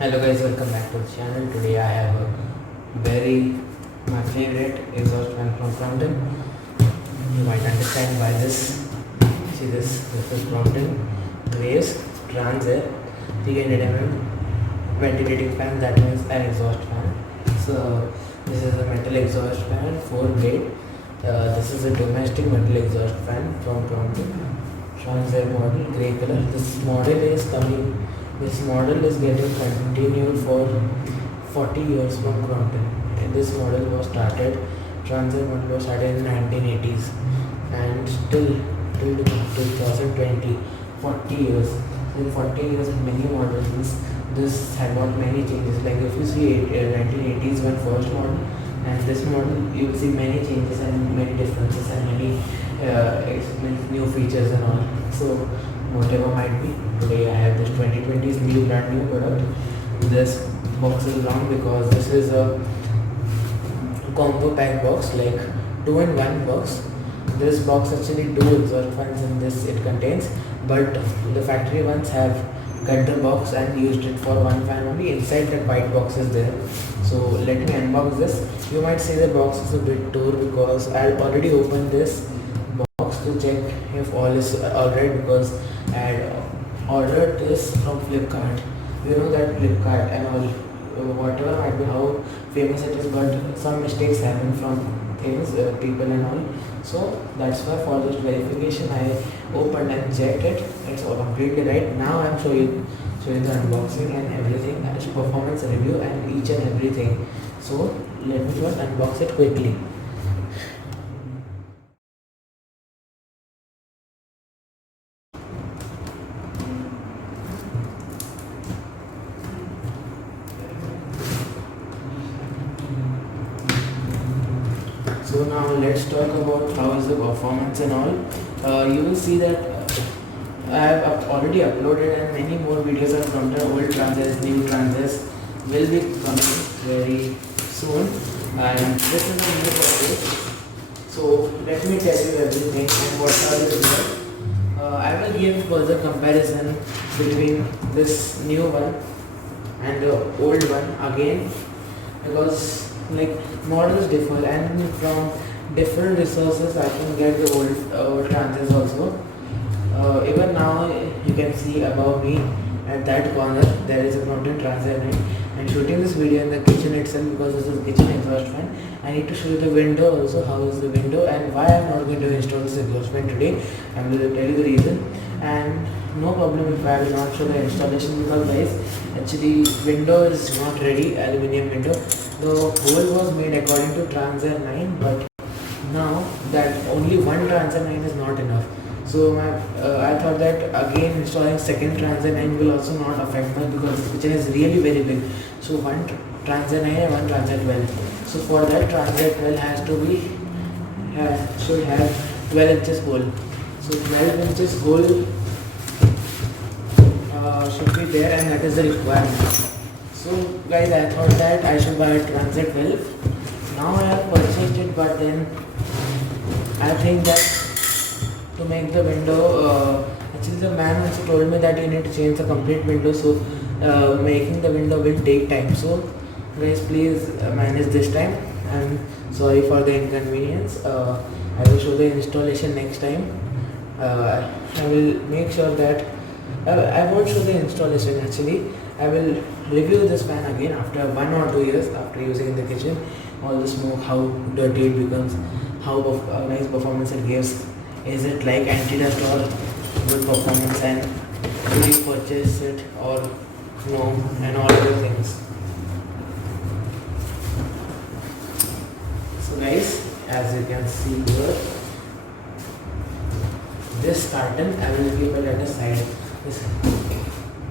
Hello guys, welcome back to the channel. Today I have a my favorite exhaust fan from Crompton. You might understand why this. See this is Crompton Graves Transair 300 ventilating fan, that means an exhaust fan. So this is a metal exhaust fan, 4 blade. This is a domestic metal exhaust fan from Crompton. Transair model, grey color. This model is getting continued for 40 years from Crompton. And this model was started, Transair model was started in the 1980s and till 2020, 40 years. In 40 years, many models. This had got many changes. Like if you see 1980s one first model and this model, you will see many changes and many differences and many new features and all. So whatever might be, today I have this 2020's brand new product. This box is long because this is a combo pack box, like 2-in-1 box. This box actually 2 exhaust fans in this it contains, but the factory ones have cut the box and used it for one fan only. Inside that white box is there. So let me unbox this. You might say the box is a bit torn because I already opened this box to check if all is alright, because I had ordered this from Flipkart. You know that Flipkart and all, whatever might be how famous it is, but some mistakes happen from famous people and all. So that's why for this verification I opened and checked it. It's all completely right. Now I'm showing the unboxing and everything, performance review and each and everything. So let me just unbox it quickly. So now let's talk about how is the performance and all. You will see that I have already uploaded and many more videos are from the old Transairs, new Transairs will be coming very soon, and this is a new purchase. So let me tell you everything and what are the I will give further comparison between this new one and the old one again, because like models differ and from different resources I can get the old Transairs also. Even now you can see above me at that corner there is a Crompton Transair 9. I'm shooting this video in the kitchen itself because this is kitchen exhaust fan. I need to show you the window also, how is the window and why I'm not going to install this exhaust fan today. I'm going to tell you the reason, and no problem if I will not show the installation, because guys actually window is not ready, aluminium window. The hole was made according to Transair 9, but now that only one Transair 9 is not enough. So I thought that again installing second Transair 9 will also not affect much, because the kitchen is really very big. So one Transair 9 and one Transair 12. So for that Transair 12 has to be should have 12 inches hole. So 12 inches hole should be there, and that is the requirement. So guys, I thought that I should buy a Transair 12. Now I have purchased it, but then I think that to make the window, actually the man also told me that you need to change the complete window, so making the window will take time. So guys, please manage this time. I'm sorry for the inconvenience. I will show the installation next time. I will make sure that I won't show the installation actually. I will review this fan again after 1 or 2 years after using in the kitchen. All the smoke, how dirty it becomes, how nice performance it gives. Is it like anti-dust or good performance, and will you purchase it or no, and all other things. So guys, as you can see here, this carton I will keep it at the side.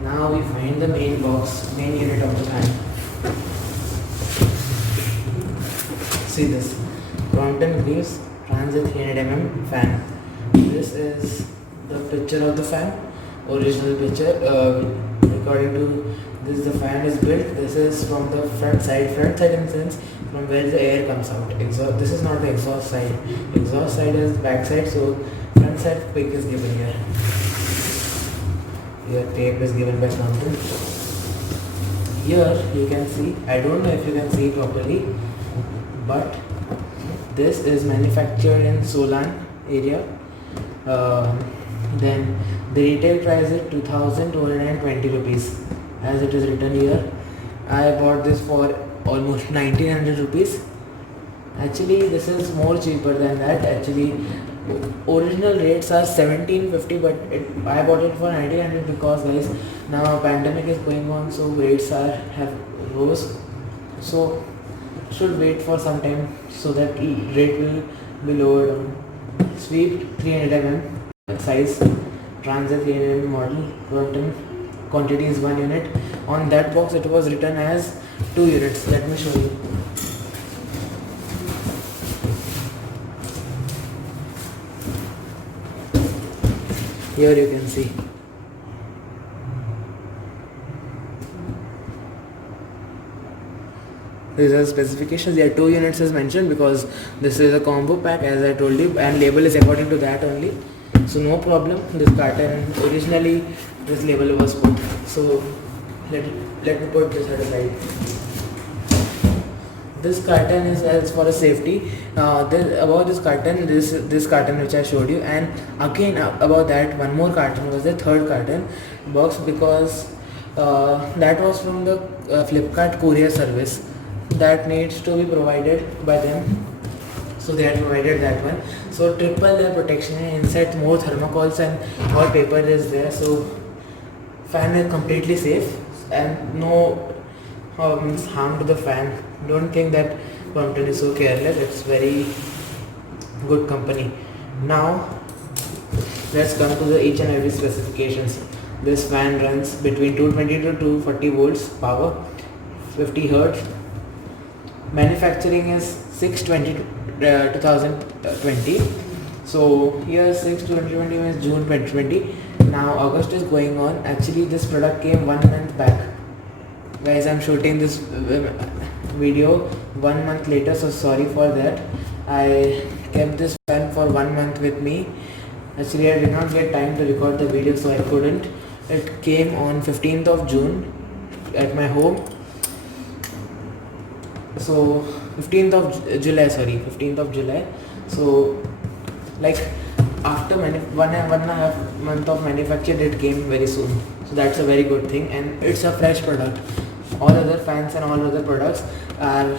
Now we find the main box, main unit of the fan. See this, Crompton Graves Transair 300 fan. This is the picture of the fan, original picture. According to this, the fan is built. This is from the front side in the sense from where the air comes out. This is not the exhaust side. Exhaust side is back side, so front side pic is given here. Here tape is given by Crompton. here you can see, I don't know if you can see properly, but this is manufactured in Solan area. Then the retail price is 2220 rupees as it is written here. I bought this for almost 1900 rupees. Actually this is more cheaper than that. Actually original rates are 1750, but I bought it for 1900 because guys now pandemic is going on, so rates have rose, so should wait for some time so that rate will be lowered down. Sweep 300 mm size, Transit 300 mm model, Crompton, quantity is 1 unit. On that box it was written as 2 units. Let me show you. Here you can see. These are specifications. There are 2 units is mentioned because this is a combo pack as I told you, and label is according to that only. So no problem. This carton originally this label was put. So let me put this at a side. This carton is for a safety. About this carton, this carton which I showed you, and again about that one more carton was the third carton box, because that was from the Flipkart courier service that needs to be provided by them. So they had provided that one. So triple layer protection, inside more thermocols and more paper is there. So fan is completely safe and no harm to the fan. Don't think that Crompton is so careless. It's very good company. Now let's come to the each and every specifications. This fan runs between 220 to 240 volts power, 50 hertz. Manufacturing is 6/20/2020. So here 6/2020 means June 2020. Now August is going on. Actually this product came 1 month back. Guys, I'm shooting this video 1 month later, so sorry for that. I kept this fan for 1 month with me. Actually I did not get time to record the video, so I couldn't. It came on 15th of June at my home. So 15th of July. So like after 1.5 month of manufacture, it came very soon. So that's a very good thing, and it's a fresh product. All other fans and all other products are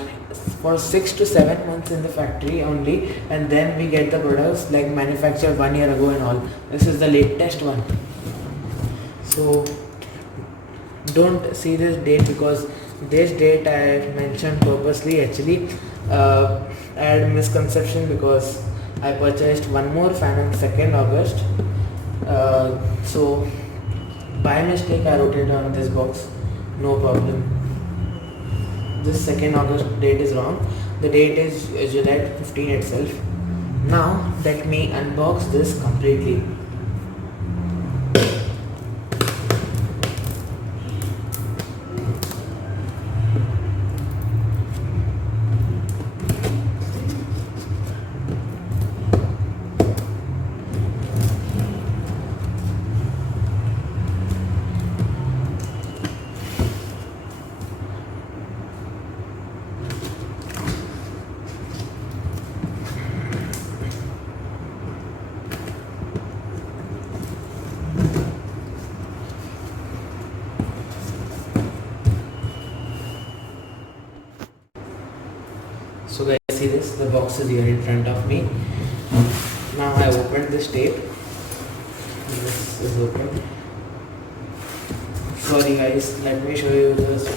for 6 to 7 months in the factory only, and then we get the products like manufactured 1 year ago and all. This is the latest one. So don't see this date, because this date I mentioned purposely. Actually I had misconception because I purchased one more fan on 2nd August. So by mistake I wrote it on this box. No problem. This 2nd August date is wrong. The date is July 15 itself. Now let me unbox this completely. So guys, see this, the box is here in front of me. Now I opened this tape. This is open. Sorry guys, let me show you the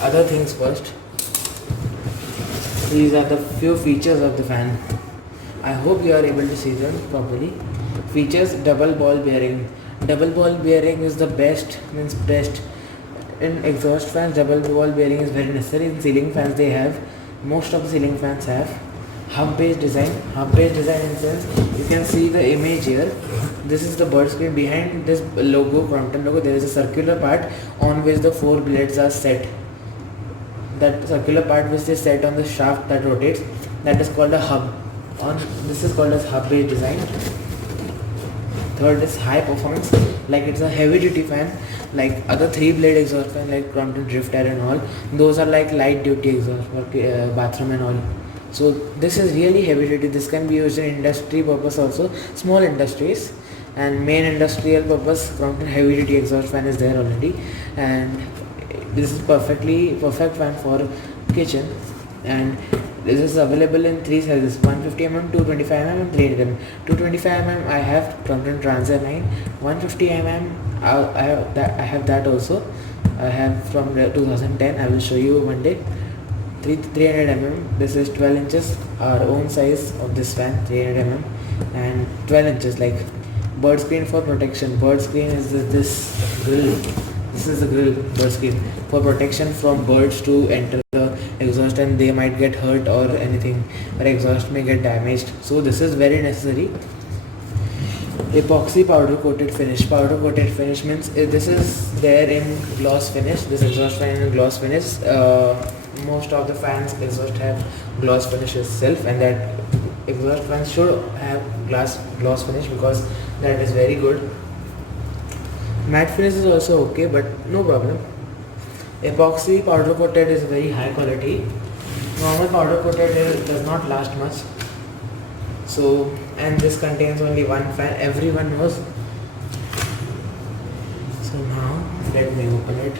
other things first. These are the few features of the fan. I hope you are able to see them properly. Features: double ball bearing. Double ball bearing is the best, means best. In exhaust fans, double ball bearing is very necessary. In ceiling fans they have. Most of the ceiling fans have hub-based design. Hub-based design in sense, you can see the image here. This is the bird screen. Behind this logo, Crompton logo, there is a circular part on which the 4 blades are set. That circular part which is set on the shaft that rotates, that is called a hub. This is called as hub-based design. Third is high performance, like it's a heavy duty fan, like other 3 blade exhaust fan like Crompton Drift Air and all. Those are like light duty exhaust for bathroom and all. So this is really heavy duty. This can be used in industry purpose also, small industries, and main industrial purpose Crompton heavy duty exhaust fan is there already. And this is perfect fan for kitchen. And this is available in 3 sizes: 150mm, 225mm and 300mm. 225mm I have Crompton Transair 9. 150mm I have that also. I have from 2010. I will show you one day. 300mm, this is 12 inches, our own size of this fan, 300mm, and 12 inches, like bird screen for protection. Bird screen is this grill. This is the grill, bird screen, for protection from birds to enter the exhaust and they might get hurt or anything, or exhaust may get damaged. So this is very necessary. Epoxy powder coated finish. Powder coated finish means this is there in gloss finish. This exhaust fan in gloss finish. Most of the fans exhaust have gloss finish itself, and that exhaust fans should have gloss finish because that is very good. Matte finish is also okay, but no problem. Epoxy powder coated is very high quality. Normal powder coated does not last much. So, and this contains only one fan, everyone knows. So now let me open it.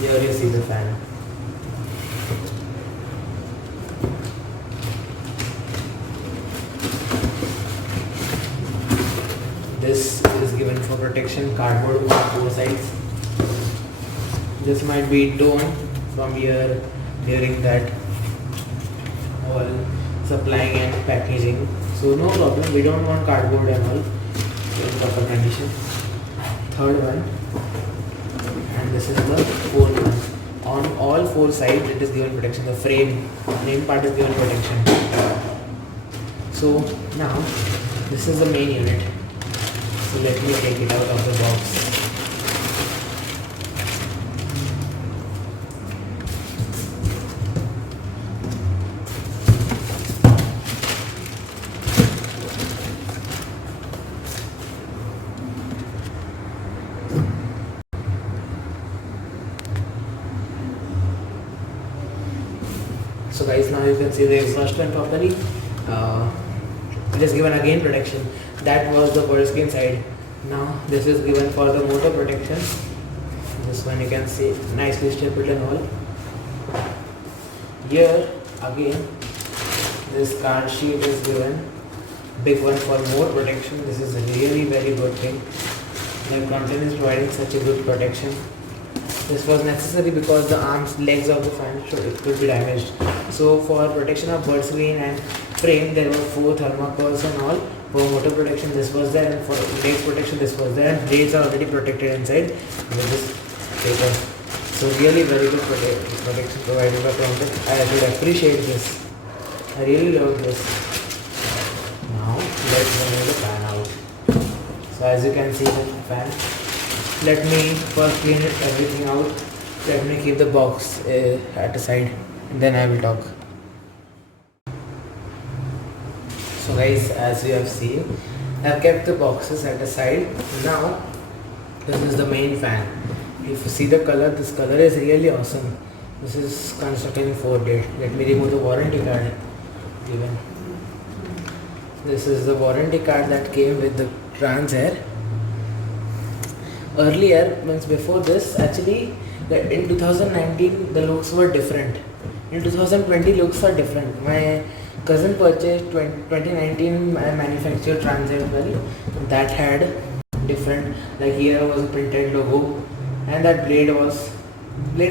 Here you see the fan. This is given for protection, cardboard on 4 sides. This might be torn from here during that all supplying and packaging. So no problem, we don't want cardboard and all in proper condition. Third one, and this is the fourth one. On all 4 sides it is given protection. The frame part is given protection. So now this is the main unit. So let me take it out of the box. So guys, now you can see the exhaust fan properly. It is given again protection. That was the bird screen side. Now this is given for the motor protection. This one you can see nicely stapled and all. Here again this card sheet is given, big one for more protection. This is a really very good thing. The Crompton is providing such a good protection. This was necessary because the legs of the fan could be damaged. So for protection of bird screen and frame, there were 4 thermocols and all. For motor protection this was there, and for legs protection this was there, and blades are already protected inside with this paper. So really very good protection provided by Crompton. I should appreciate this. I really love this. Now let's remove the fan out. So as you can see the fan. Let me first clean everything out. Let me keep the box at the side, and then I will talk. So guys, as you have seen, I have kept the boxes at the side. Now this is the main fan. If you see the color, this color is really awesome. This is constructed in 4 date. Let me remove the warranty card given. This is the warranty card that came with the Transair. Earlier, means before this, actually in 2019 the looks were different. In 2020 looks are different. My cousin purchased 2019 manufactured Transair well, that had different, like here was a printed logo, and that blade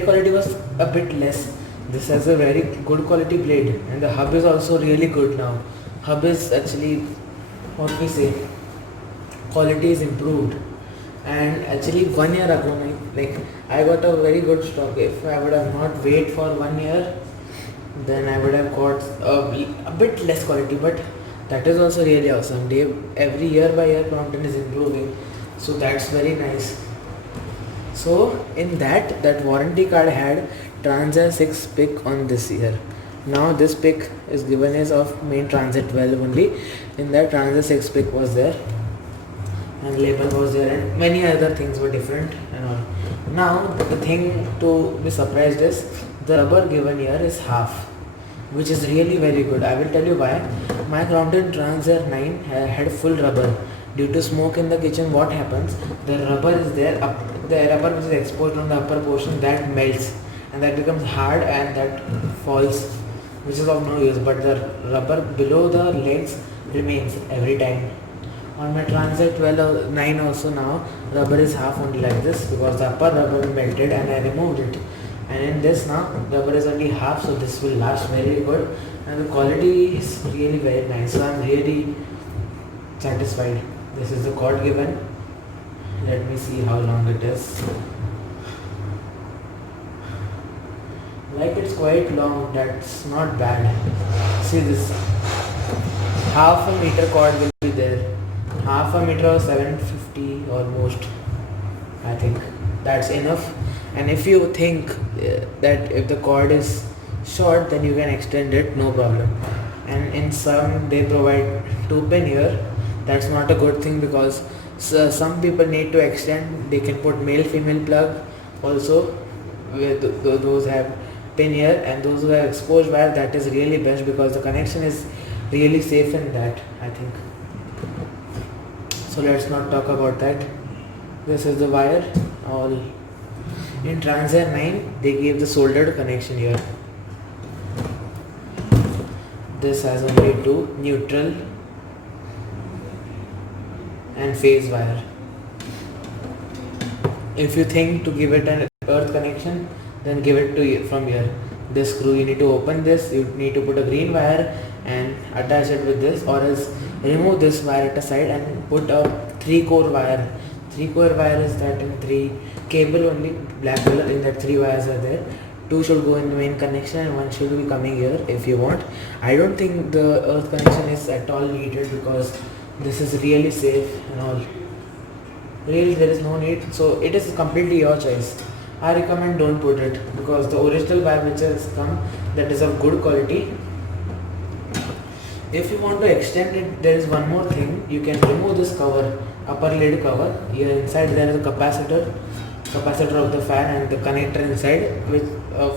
quality was a bit less. This has a very good quality blade, and the hub is also really good now. Hub is actually, what we say, quality is improved. And actually 1 year ago, I got a very good stock. If I would have not wait for 1 year, then I would have got a bit less quality, but that is also really awesome. Every year by year Crompton is improving, so that's very nice. So in that warranty card had Transair 6 pick on this year, Now this pick is given as of main transit 12 only. In that transit 6 pick was there and label was there and many other things were different and all. Now the thing to be surprised is the rubber given here is half, which is really very good. I will tell you why. My Crompton Transair 9 had full rubber. Due to smoke in the kitchen, what happens? The rubber is there, the rubber which is exposed on the upper portion, that melts and that becomes hard and that falls, which is of no use. But the rubber below the legs remains every time. On my Transair 12 or 9 also now, rubber is half only like this because the upper rubber melted and I removed it. And in this now, rubber is only half, so this will last very good and the quality is really very nice. So I am really satisfied. This is the cord given. Let me see how long it is. Like it's quite long, that's not bad. See this, half a meter cord will be there. Half a meter or 750 almost. I think that's enough. And if you think that if the cord is short, then you can extend it, no problem. And in some they provide 2 pin here. That's not a good thing because some people need to extend. They can put male female plug also. Those have pin here, and those who have exposed wire, that is really best because the connection is really safe in that, I think. So let's not talk about that. This is the wire. All in Transair 9 they gave the soldered connection here. This has only 2, neutral and phase wire. If you think to give it an earth connection, then give it to from here. This screw you need to open this, you need to put a green wire and attach it with this, or else remove this wire at a side and put a 3-core wire. 3-core wire is that in 3 cable only, black color. In that 3 wires are there. 2 should go in the main connection and 1 should be coming here if you want. I don't think the earth connection is at all needed because this is really safe and all. Really there is no need, so it is completely your choice. I recommend don't put it because the original wire which has come, that is of good quality. If you want to extend it, there is one more thing. You can remove this cover, upper lid cover. Here inside there is a capacitor of the fan and the connector inside, which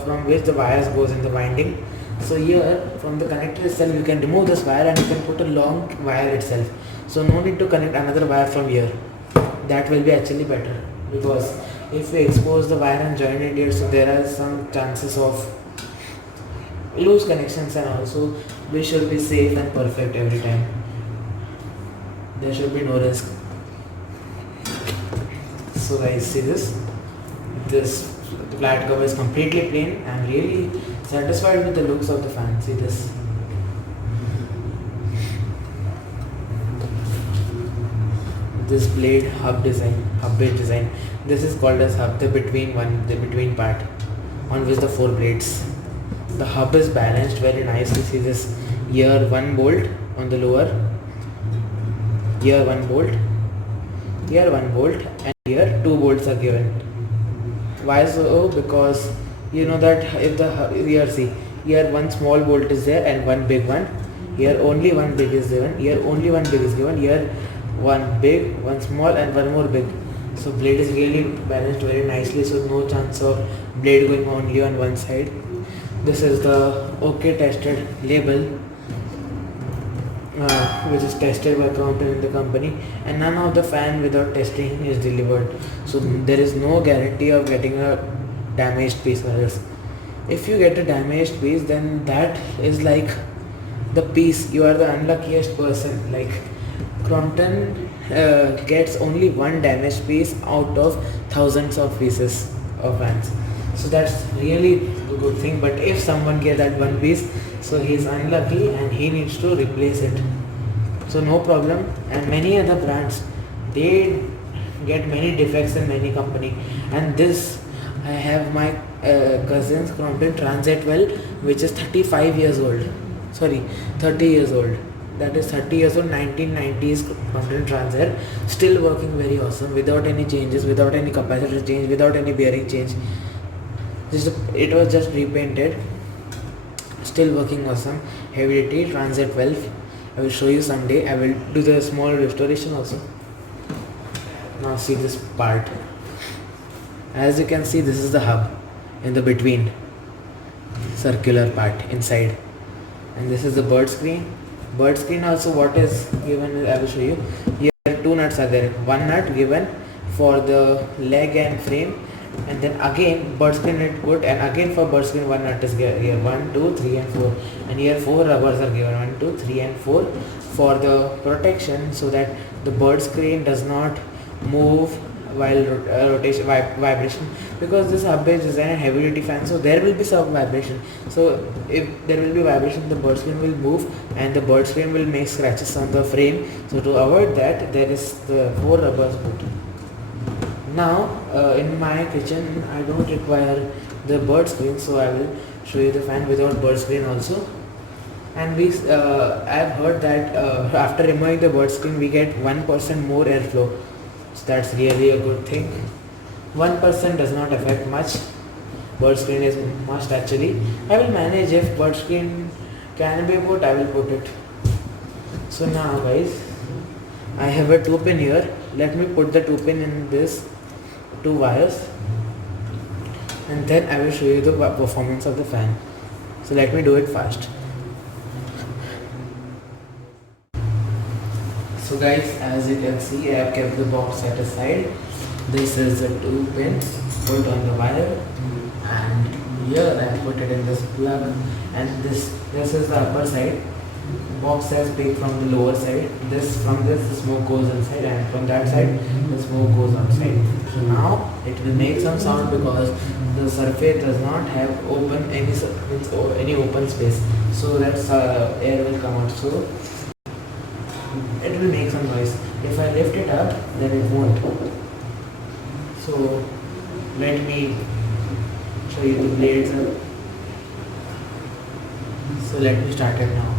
from which the wires goes in the winding. So here from the connector itself you can remove this wire and you can put a long wire itself. So no need to connect another wire from here. That will be actually better because if we expose the wire and join it here, so there are some chances of loose connections, and also we should be safe and perfect every time. There should be no risk. So guys, see this the flat cover is completely plain. I am really satisfied with the looks of the fan. See this. This blade hub base design. This is called as hub, the between part on which the 4 blades. The hub is balanced very nicely. See this, here 1 bolt on the lower, here 1 bolt, here 1 bolt, and here 2 bolts are given. Why so? Because you know that if the here see, here 1 small bolt is there and 1 big one. Here only 1 big is given. Here only 1 big is given. Here 1 big, 1 small, and 1 more big. So blade is really balanced very nicely. So no chance of blade going only on one side. This is the OK tested label, which is tested by Crompton in the company, and none of the fan without testing is delivered. So there is no guarantee of getting a damaged piece. If you get a damaged piece, then that is like the piece, you are the unluckiest person. Like Crompton gets only 1 damaged piece out of thousands of pieces of fans. So that's really a good thing. But if someone gets that 1 piece, so he is unlucky and he needs to replace it. So no problem. And many other brands, they get many defects in many company. And this, I have my cousin's Crompton Transair 12, which is 35 years old. Sorry, 30 years old. That is 30 years old, 1990s Crompton Transair, still working very awesome, without any changes, without any capacitor change, without any bearing change. It was just repainted. still working awesome. Heavy duty Transit 12. I will show you someday. I will do the small restoration also. Now see this part. As you can see, this is the hub in the between circular part inside, and this is the bird screen also. What is given is, I will show you. Here two nuts are there. One nut given for the leg and frame, and then again bird screen it put, and again for bird screen one nut is here, 1 2 3 and 4, and here 4 rubbers are given, 1 2 3 and 4 for the protection, so that the bird screen does not move while vibration, because this hub is designed a heavy duty fan, so there will be some vibration. So if there will be vibration, the bird screen will move and the bird screen will make scratches on the frame. So to avoid that, there is the 4 rubbers put. Now in my kitchen I don't require the bird screen, so I will show you the fan without bird screen also. And we I have heard that after removing the bird screen we get 1% more airflow, so that's really a good thing. 1% does not affect much. Bird screen is must actually. I will manage. If bird screen can be put, I will put it. So now guys, I have a 2 pin here. Let me put the 2 pin in this 2 wires, and then I will show you the performance of the fan. So let me do it fast. So guys, as you can see, I have kept the box set aside. This is the 2 pin put on the wire, and here I have put it in this plug, and this is the upper side. Box has peak from the lower side. From this the smoke goes inside, and from that side the smoke goes outside. So now it will make some sound because the surface does not have any open space, so that air will come out. So it will make some noise. If I lift it up, then it won't. So let me show you the blades up. So let me start it now.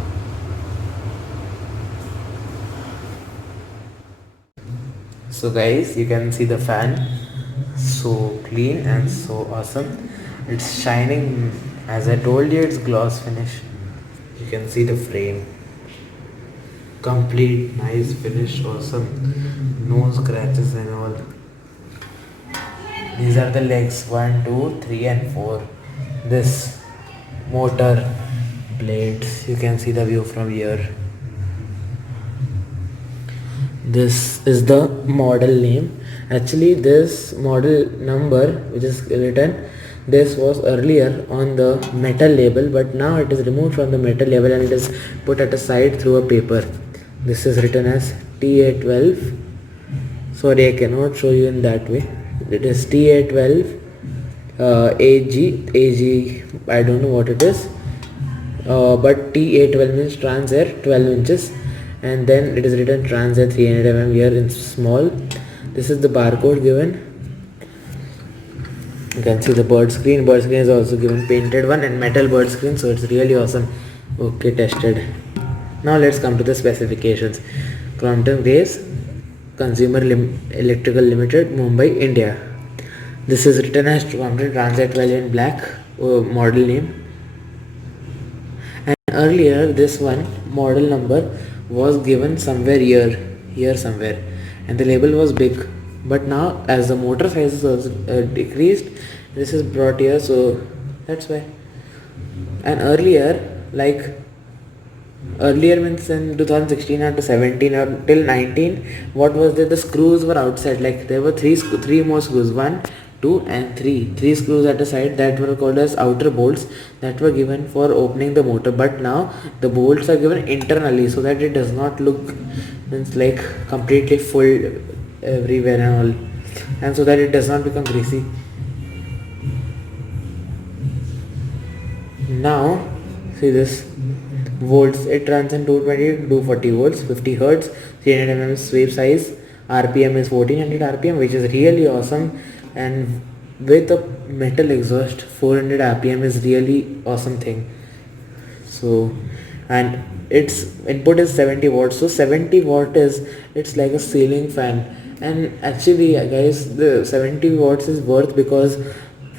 So guys, you can see the fan, so clean and so awesome. It's shining. As I told you, it's gloss finish. You can see the frame, complete nice finish, awesome, no scratches and all. These are the legs, 1 2 3 and 4. This motor blades, you can see the view from here. This is the model name. Actually this model number which is written, this was earlier on the metal label, but now it is removed from the metal label and it is put at a side through a paper. This is written as TA12. Sorry, I cannot show you in that way. It is TA12 AG, I don't know what it is, but TA12 means Trans Air 12 inches, and then it is written Trans Air 300 mm here in small. This is the barcode given. You can see the bird screen. Bird screen is also given painted one and metal bird screen, so it's really awesome. Okay, tested. Now let's come to the specifications. Crompton Grace, Consumer Electrical Limited, Mumbai, India. This is written as Crompton Trans Air 12 in black, model name. And earlier this one model number was given somewhere here somewhere, and the label was big. But now as the motor size was decreased, this is brought here, so that's why. And earlier means in 2016 or to 17 or till 19, what was there? The screws were outside. Like there were three more screws, 1 2 and 3 screws at the side that were called as outer bolts, that were given for opening the motor. But now the bolts are given internally, so that it does not look means like completely full everywhere and all, and so that it does not become greasy. Now see this volts, it runs in 220 to 240 volts, 50 hertz, 300 mm sweep size, RPM is 1400 RPM, which is really awesome. And with a metal exhaust, 400 RPM is really awesome thing. So, and its input is 70 watts, so 70 watt is, it's like a ceiling fan. And actually guys, the 70 watts is worth, because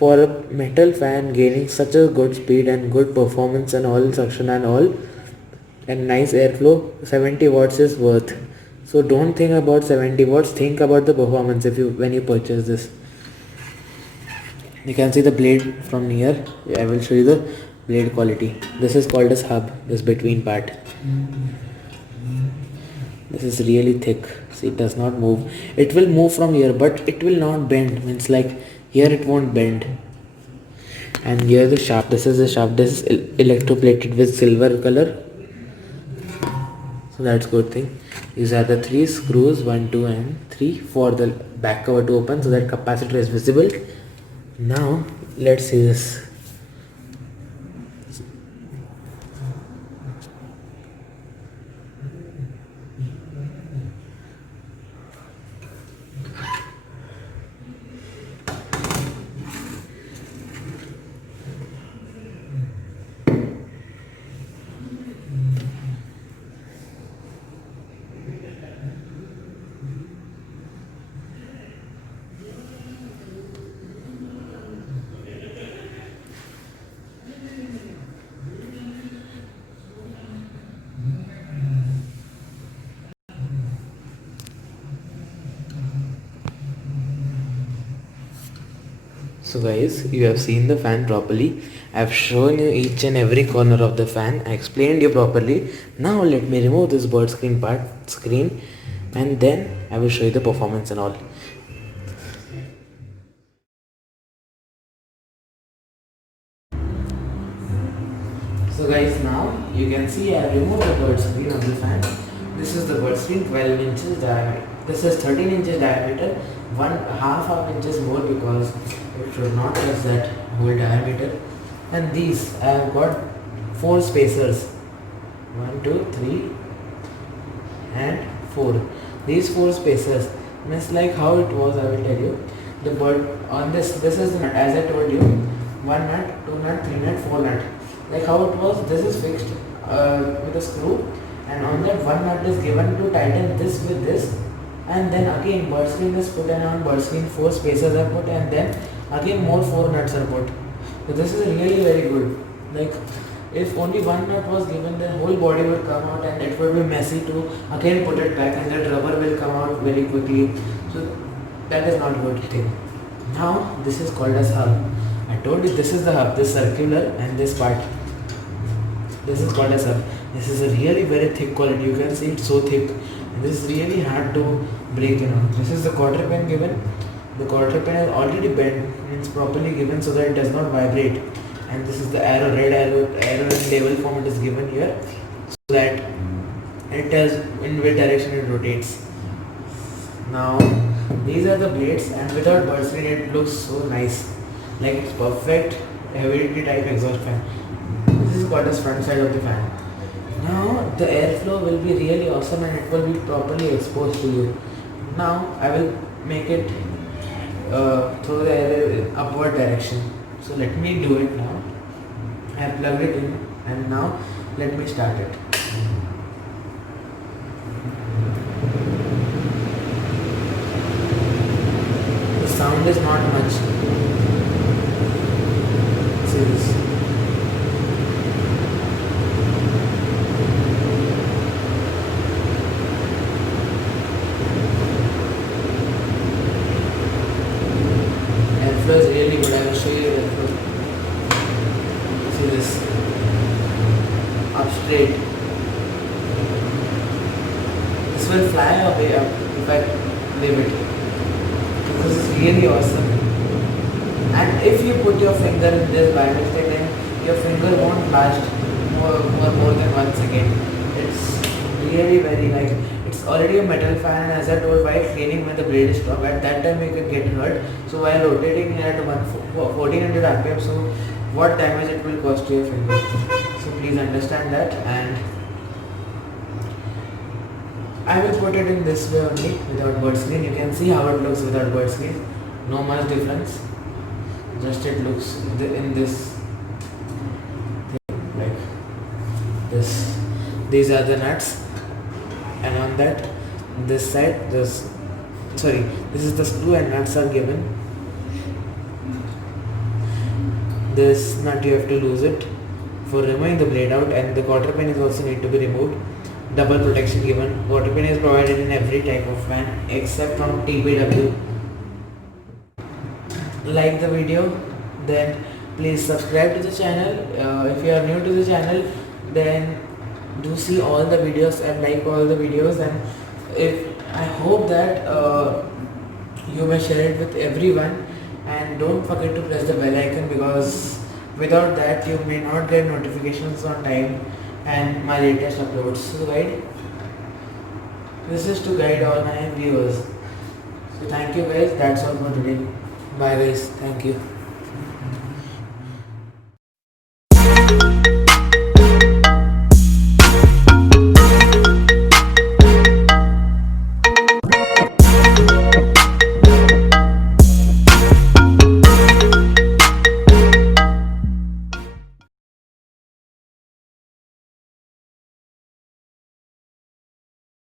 for a metal fan gaining such a good speed and good performance and all suction and all and nice airflow, 70 watts is worth. So don't think about 70 watts, think about the performance if you when you purchase this. You can see the blade from near. I will show you the blade quality. This is called as hub, this between part. This is really thick. See, it does not move. It will move from here, but it will not bend. Means like here it won't bend. And here the shaft. This is the shaft. This is electroplated with silver color. So that's good thing. These are the 3 screws, 1, 2 and 3 for the back cover to open so that capacitor is visible. Now let's see this. So guys, you have seen the fan properly. I have shown you each and every corner of the fan. I explained you properly. Now let me remove this bird screen and then I will show you the performance and all. So guys, now you can see I have removed the bird screen of the fan. This is the bird screen, 12 inches diameter. This is 13 inches diameter, one half inches more because it should not touch that whole diameter. And these I have got 4 spacers, 1, 2, 3 and 4. These 4 spacers means like how it was. I will tell you. The bird on this is the nut, as I told you, 1 nut, 2 nut, 3 nut, 4 nut. Like how it was, this is fixed with a screw, and on that 1 nut is given to tighten this with this, and then again bird screen is put, and on bird screen 4 spacers are put, and then again more 4 nuts are put. So this is really very good. Like if only 1 nut was given, then whole body would come out and it would be messy to again put it back, and that rubber will come out very quickly. So that is not good thing. Now this is called as hub. I told you this is the hub, this circular and this part. This is called as hub. This is a really very thick quality. You can see it's so thick. And this is really hard to break. This is the quarter pin given. The quarter pin is already bent, means properly given so that it does not vibrate. And this is the arrow, red arrow in label form it is given here, so that it tells in which direction it rotates. Now these are the blades, and without bird screen it looks so nice. Like it's perfect heavy type exhaust fan. This is what is front side of the fan. Now the airflow will be really awesome and it will be properly exposed to you. Now I will make it throw the air in upward direction. So let me do it now. I have plugged it in and now let me start it. The sound is not much. See this. Airflow is really good. I will show you the airflow. See this. Up straight. This will fly away up if I leave it. This is really awesome. And if you put your finger in this by mistake, then your finger won't last for more than 1 second. It's really very like, it's already a metal fan, as I told, while cleaning when the blade is strong, at that time you can get hurt. So while rotating at 1400 RPM, so what damage it will cause to your finger. So please understand that, and I will put it in this way only without bird screen. You can see how it looks without bird screen. No much difference. Just it looks in this thing, like this. These are the nuts, and on that this side this is the screw and nuts are given. this nut you have to lose it for removing the blade out, and the quarter pin is also need to be removed. Double protection given. Quarter pin is provided in every type of fan except from TPW. Like the video, then please subscribe to the channel. If you are new to the channel, then do see all the videos and like all the videos, and if I hope that you may share it with everyone, and don't forget to press the bell icon, because without that you may not get notifications on time and my latest uploads. So this is to guide all my viewers. So thank you guys, that's all for today. Bye guys, thank you.